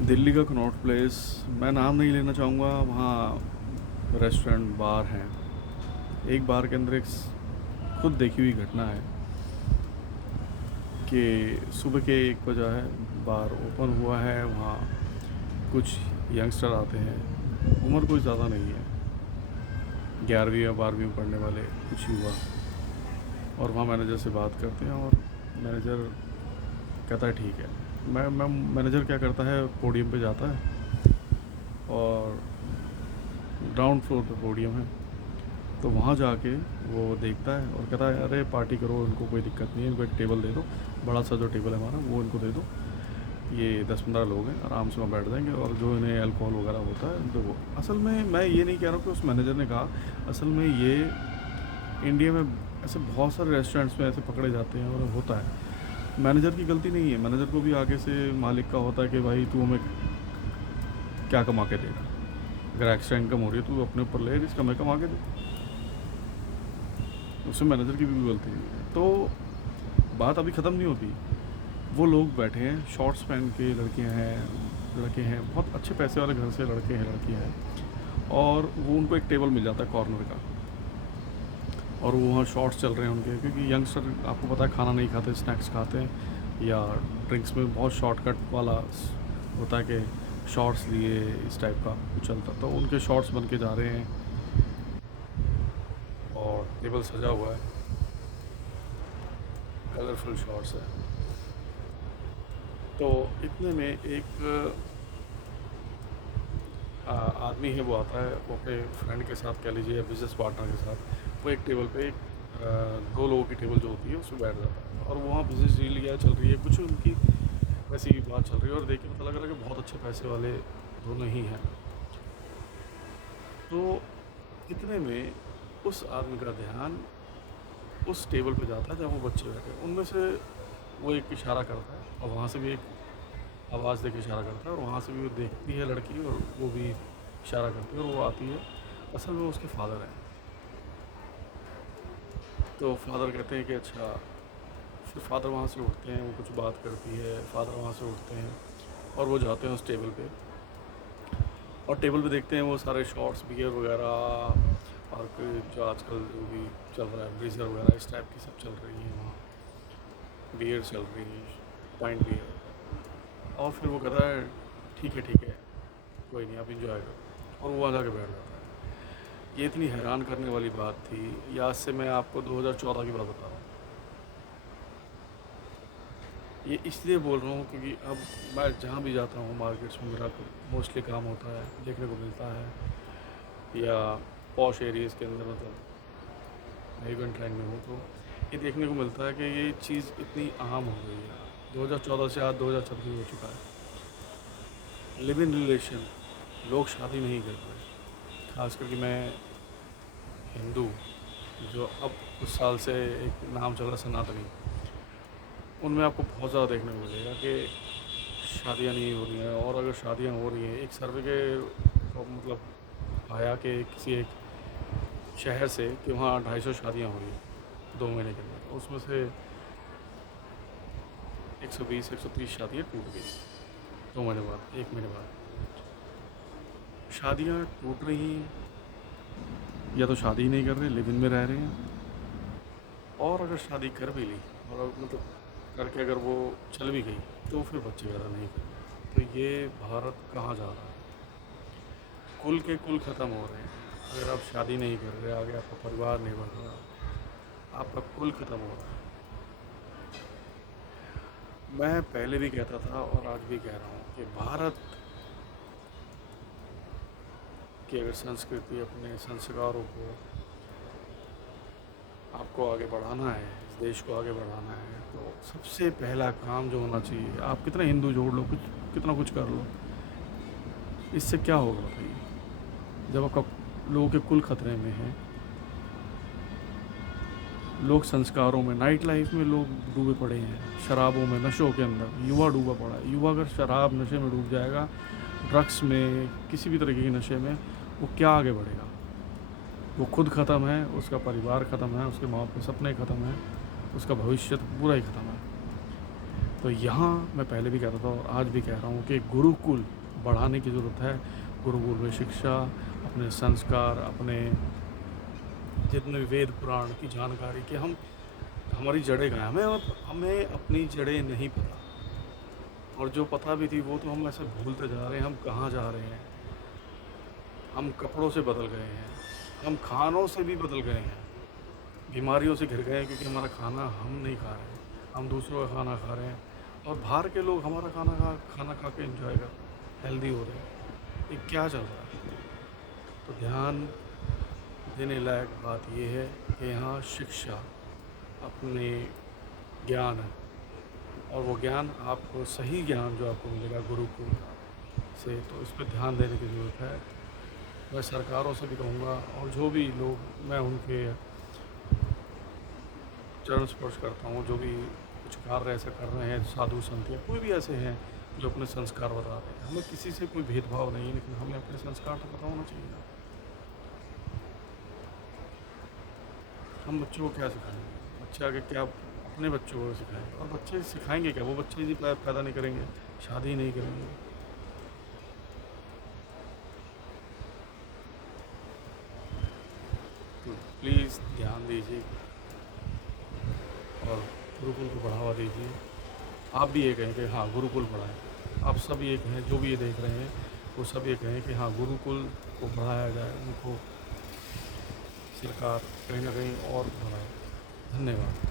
दिल्ली का Connaught place, मैं नाम नहीं लेना चाहूँगा, वहाँ रेस्टोरेंट बार हैं। एक बार के अंदर एक खुद देखी हुई घटना है कि सुबह के 1 बजे है, बार ओपन हुआ है। वहाँ कुछ यंगस्टर आते हैं, उम्र कोई ज़्यादा नहीं है, 11वीं या 12वीं में पढ़ने वाले कुछ युवा। और वहाँ मैनेजर से बात करते हैं और मैनेजर कहता है ठीक है। मैं मैनेजर क्या करता है, पोडियम पे जाता है और ग्राउंड फ्लोर पे पोडियम है, तो वहाँ जाके वो देखता है और कहता है अरे पार्टी करो, इनको कोई दिक्कत नहीं है, इनको एक टेबल दे दो, बड़ा सा जो टेबल है हमारा वो इनको दे दो, ये 10-15 लोग हैं, आराम से वहाँ बैठ जाएंगे और जो इन्हें अल्कोहल वगैरह होता है तो वो। असल में मैं ये नहीं कह रहा हूँ कि उस मैनेजर ने कहा, असल में ये इंडिया में ऐसे बहुत सारे रेस्टोरेंट्स में ऐसे पकड़े जाते हैं और होता है। मैनेजर की गलती नहीं है, मैनेजर को भी आगे से मालिक का होता है कि भाई तू हमें क्या कमा के देगा, अगर एक्स्ट्रा इनकम हो रही है तो अपने ऊपर ले, इसका मैं कमा के दे, उसमें मैनेजर की भी गलती नहीं है। तो बात अभी ख़त्म नहीं होती। वो लोग बैठे हैं, शॉर्ट्स पहन के लड़कियां हैं, लड़के हैं, बहुत अच्छे पैसे वाले घर से लड़के हैं, लड़कियां हैं, और वो उनको एक टेबल मिल जाता है कॉर्नर का, और वो वहाँ शॉर्ट्स चल रहे हैं उनके, क्योंकि यंगस्टर आपको पता है खाना नहीं खाते, स्नैक्स खाते हैं या ड्रिंक्स में बहुत शॉर्टकट वाला होता है कि शॉर्ट्स लिए इस टाइप का कुछ चलता, तो उनके शॉर्ट्स बन के जा रहे हैं और टेबल सजा हुआ है, कलरफुल शॉर्ट्स है। तो इतने में एक आदमी है, वो आता है, वो अपने फ्रेंड के साथ कह लीजिए या बिजनेस पार्टनर के साथ, वो एक टेबल पे एक 2 लोगों की टेबल जो होती है उसमें बैठ जाता है, और वहाँ बिजनेस डील क्या चल रही है, कुछ उनकी वैसी बात चल रही है, और देख के पता लग रहा है कि बहुत अच्छे पैसे वाले दोनों ही हैं। तो इतने में उस आदमी का ध्यान उस टेबल पे जाता है जहाँ वो बच्चे बैठे हैं, उनमें से वो एक इशारा करता है और वहाँ से भी एक आवाज़ देके इशारा करता है, और वहाँ से भी वो देखती है लड़की और वो भी इशारा करती है और वो आती है। असल में वो उसके फादर हैं। तो फादर कहते हैं कि अच्छा। फिर फादर वहाँ से उठते हैं, वो कुछ बात करती है, फादर वहाँ से उठते हैं और वो जाते हैं उस टेबल पे, और टेबल पे देखते हैं वो सारे शॉर्ट्स बियर वगैरह और जो आजकल जो भी चल रहा है ब्रीजर वगैरह इस टाइप की सब चल रही हैं वहाँ, बियर चल रही है, पॉइंट बियर। और फिर वो कहता है ठीक है, कोई नहीं, आप इंजॉय करो, और वो वहाँ जाके बैठ जाता है। ये इतनी हैरान करने वाली बात थी। या आज से मैं आपको 2014 की बात बता रहा हूँ। ये इसलिए बोल रहा हूँ क्योंकि अब मैं जहाँ भी जाता हूँ मार्केट्स में, मेरा मोस्टली काम होता है, देखने को मिलता है, या पॉश एरियाज़ के अंदर, मतलब मैं इवेंट लाइन में हूँ, तो ये देखने को मिलता है कि ये चीज़ इतनी आम हो गई है। 2014 से आज 2026 हो चुका है। लिव इन रिलेशन, लोग शादी नहीं कर रहे, खास करके मैं हिंदू, जो अब कुछ साल से एक नाम चल रहा सनातनी, उनमें आपको बहुत ज़्यादा देखने को मिलेगा कि शादियाँ नहीं हो रही हैं, और अगर शादियाँ हो रही हैं, एक सर्वे के मतलब आया कि किसी एक शहर से कि वहाँ 250 शादियाँ हुई 2 महीने के अंदर, उसमें से 120-130 शादियाँ टूट गई 2 महीने बाद, 1 महीने बाद। शादियाँ टूट रही हैं, या तो शादी ही नहीं कर रहे, लिव इन में रह रहे हैं, और अगर शादी कर भी ली और मतलब करके अगर वो चल भी गई तो फिर बच्चे पैदा नहीं कर रहे। तो ये भारत कहाँ जा रहा है? कुल के कुल ख़त्म हो रहे हैं। अगर आप शादी नहीं कर रहे, आगे आपका परिवार नहीं बन रहा, आपका कुल ख़त्म हो रहा है। मैं पहले भी कहता था और आज भी कह रहा हूँ कि भारत की अगर संस्कृति, अपने संस्कारों को आपको आगे बढ़ाना है, इस देश को आगे बढ़ाना है, तो सबसे पहला काम जो होना चाहिए, आप कितना हिंदू जोड़ लो, कुछ कितना कुछ कर लो, इससे क्या होगा बताइए? जब आपका लोगों के कुल खतरे में है, लोग संस्कारों में, नाइट लाइफ में लोग डूबे पड़े हैं, शराबों में, नशों के अंदर युवा डूबा पड़ा है। युवा अगर शराब नशे में डूब जाएगा, ड्रग्स में, किसी भी तरीके के नशे में, वो क्या आगे बढ़ेगा? वो खुद ख़त्म है, उसका परिवार ख़त्म है, उसके माँ बाप के सपने ख़त्म हैं, उसका भविष्य तो पूरा ही ख़त्म है। तो यहाँ मैं पहले भी कहता था और आज भी कह रहा हूँ कि गुरुकुल बढ़ाने की ज़रूरत है। गुरुकुल में शिक्षा, अपने संस्कार, अपने जितने भी वेद पुराण की जानकारी कि हम हमारी जड़ें कहाँ हैं, हमें हमें अपनी जड़ें नहीं पता, और जो पता भी थी वो तो हम ऐसे भूलते जा रहे हैं। हम कहाँ जा रहे हैं, हम कपड़ों से बदल गए हैं, हम खानों से भी बदल गए हैं, बीमारियों से घिर गए हैं क्योंकि हमारा खाना हम नहीं खा रहे हैं, हम दूसरों का खाना खा रहे हैं, और बाहर के लोग हमारा खाना खा के एंजॉय कर रहे हैं, हेल्दी हो रहे हैं। ये क्या चल रहा है? तो ध्यान देने लायक बात यह है कि यहाँ शिक्षा, अपने ज्ञान है, और वो ज्ञान आपको, सही ज्ञान जो आपको मिलेगा गुरुकुल से, तो इस पर ध्यान देने की ज़रूरत है। मैं सरकारों से भी कहूँगा, और जो भी लोग, मैं उनके चरण स्पर्श करता हूँ, जो भी कुछ कार्य ऐसा कर रहे हैं, साधु संत या कोई भी ऐसे हैं जो अपने संस्कार बता रहे हैं, हमें किसी से कोई भेदभाव नहीं है, लेकिन हमें अपने संस्कार तो पता होना चाहिए ना। हम बच्चों को क्या सिखाएंगे? बच्चे आगे क्या अपने बच्चों को सिखाएंगे? और बच्चे सिखाएंगे क्या? वो बच्चे यदि पैदा नहीं करेंगे, शादी नहीं करेंगे, तो प्लीज़ ध्यान दीजिए और गुरुकुल को बढ़ावा दीजिए। आप भी ये कहें कि हाँ गुरुकुल बढ़ाएं। आप सब ये कहें, जो भी ये देख रहे हैं वो सब ये कहें कि हाँ गुरुकुल को बढ़ाया जाए, उनको सरकार कहीं ना कहीं और बढ़ाए। धन्यवाद।